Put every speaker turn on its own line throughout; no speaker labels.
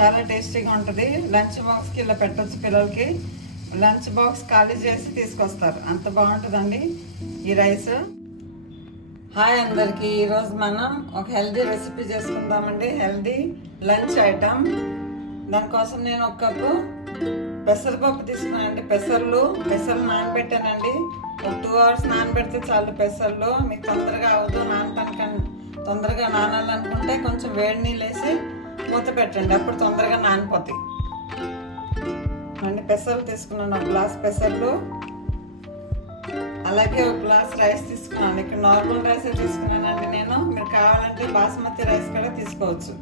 చాలా టేస్టీగా ఉంటుంది. లంచ్ బాక్స్కి ఇలా పెట్టొచ్చు పిల్లలకి. లంచ్ బాక్స్ ఖాళీ చేసి తీసుకొస్తారు. అంత బాగుంటుందండి ఈ రైస్. హాయ్ అందరికీ. ఈరోజు మనం ఒక హెల్దీ రెసిపీ చేసుకుందామండి. Healthy lunch item. దానికోసం నేను ఒక కప్పు పెసరపప్పు తీసుకున్నానండి. పెసర్లు పెసర్లు నానబెట్టానండి. ఒక టూ అవర్స్ నానబెడితే చాలు పెసర్లు. మీకు తొందరగా అవదు నానటానికి తొందరగా నానాలనుకుంటే కొంచెం వేడి నీళ్ళు వేసి మూత పెట్టండి. అప్పుడు తొందరగా నానిపోతాయి. అండి పెసర్లు తీసుకున్నాను. ఒక గ్లాస్ పెసర్లు. అలాగే ఒక గ్లాస్ రైస్ తీసుకున్నాను. ఇక్కడ నార్మల్ రైస్ తీసుకున్నానండి నేను. మీరు కావాలంటే బాస్మతి రైస్ కూడా తీసుకోవచ్చు.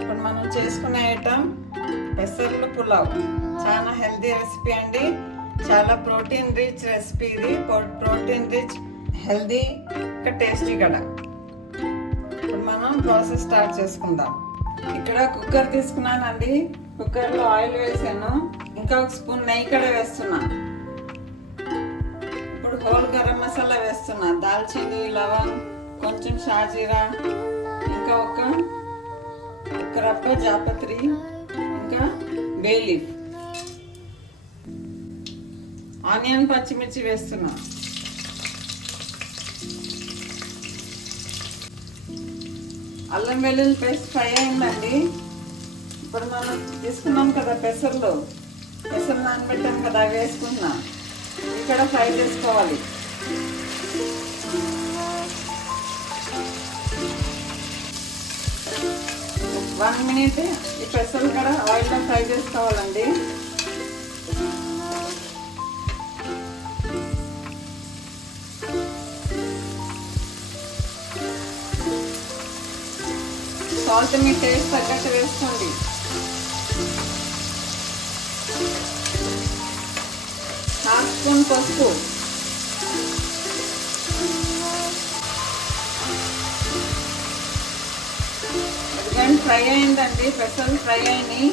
ఇప్పుడు మనం చేసుకునే ఐటమ్ పెసర్లు పులావ్. చాలా హెల్దీ రెసిపీ అండి. చాలా ప్రోటీన్ రిచ్ రెసిపీ ఇది. ప్రోటీన్ రిచ్ హెల్దీ ఇంకా టేస్టీ కూడా ఇప్పుడు మనం ప్రాసెస్ స్టార్ట్ చేసుకుందాం. ఇక్కడ కుక్కర్ తీసుకున్నానండి. కుక్కర్లో ఆయిల్ వేసాను. ఇంకా ఒక స్పూన్ నెయ్యి కూడా వేస్తున్నా. ఇప్పుడు హోల్ గరం మసాలా వేస్తున్నా. దాల్చిని లవంగ్ కొంచెం షాజీరా ఇంకా ఒక ఒక రప్ప జాపత్రి ఇంకా బేలీఫ్ ఆనియన్ పచ్చిమిర్చి వేస్తున్నా. అల్లం వెల్లుల్లి పేస్ట్ ఫ్రై అయిందండి. ఇప్పుడు మనం తీసుకున్నాం కదా పెసర్లు. పెసర్లు నానబెట్టాం కదా అవి వేసుకున్నా. ఇక్కడ ఫ్రై చేసుకోవాలి. వన్ మినిట్ ఈ పెసర్లు కూడా ఆయిల్లో ఫ్రై చేసుకోవాలండి. సాల్ట్ మీ టేస్ట్ తగ్గట్టు వేసుకోండి. హాఫ్ స్పూన్ పసుపు. ఫ్రై అయిందండి. పెసలు ఫ్రై అయినాయి.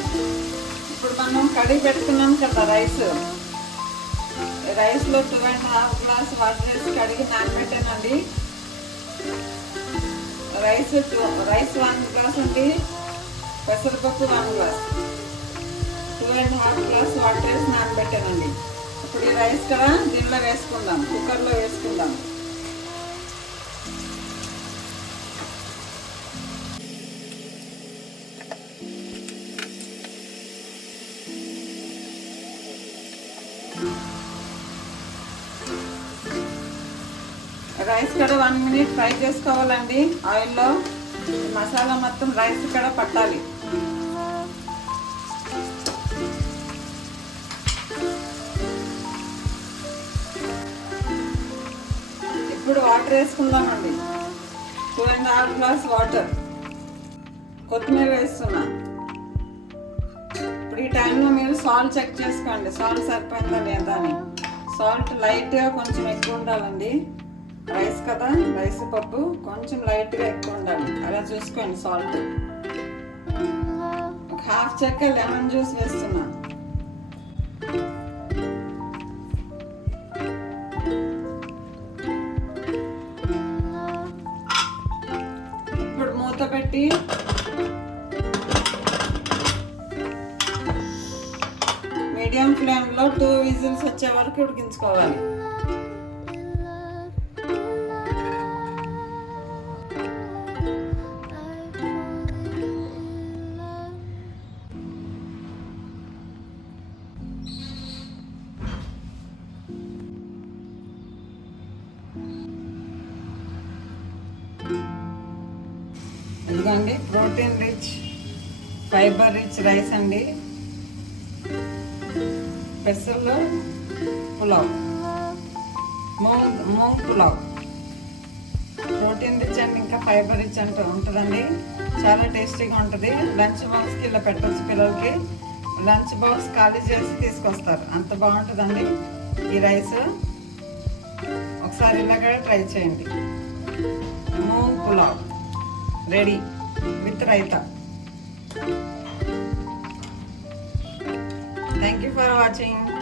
ఇప్పుడు మనం కడిగి పెట్టుకున్నాం కదా రైస్. రైస్లో two and half glass water వేసి కడిగి నానబెట్టానండి. రైస్ రైస్ వన్ గ్లాస్ అండి పెసరపప్పు one glass. Two and half glass water వేసి నానబెట్టానండి. ఇప్పుడు ఈ రైస్ కదా దీనిలో వేసుకుందాం కుక్కర్లో వేసుకుందాం. రైస్ కూడా వన్ మినిట్ ఫ్రై చేసుకోవాలండి. ఆయిల్లో మసాలా మొత్తం రైస్ కూడా పట్టాలి. ఇప్పుడు వాటర్ వేసుకుందామండి. Two and half glass water. కొత్తిమీర వేస్తున్నా. ఇప్పుడు ఈ టైంలో మీరు సాల్ట్ చెక్ చేసుకోండి. సాల్ట్ సరిపోయిందా లేదా అని. సాల్ట్ లైట్గా కొంచెం ఎక్కువ ఉండాలండి. రైస్ కదా? రైస్ పప్పు కొంచెం లైట్గా ఎక్కువ ఉండాలి. అలా చూసుకోండి సాల్ట్. ఒక హాఫ్ చెక్క లెమన్ జ్యూస్ వేస్తున్నా. ఇప్పుడు మూత పెట్టి మీడియం ఫ్లేమ్లో టూ విజిల్స్ వచ్చే వరకు ఉడికించుకోవాలి. అండి. Protein rich fibre rich rice అండి. పెసర్లు pulao. Moong moong pulao. Protein rich and ఇంకా ఫైబర్ రిచ్ అంటూ ఉంటుందండి. చాలా టేస్టీగా ఉంటుంది. లంచ్ బాక్స్కి ఇలా పెట్టచ్చు పిల్లలకి. లంచ్ బాక్స్ ఖాళీ చేసి తీసుకొస్తారు. అంత బాగుంటుందండి ఈ రైస్. ఒకసారి ఇలాగ ట్రై చేయండి. Moong pulao. Ready. Vitraita. Thank you for watching.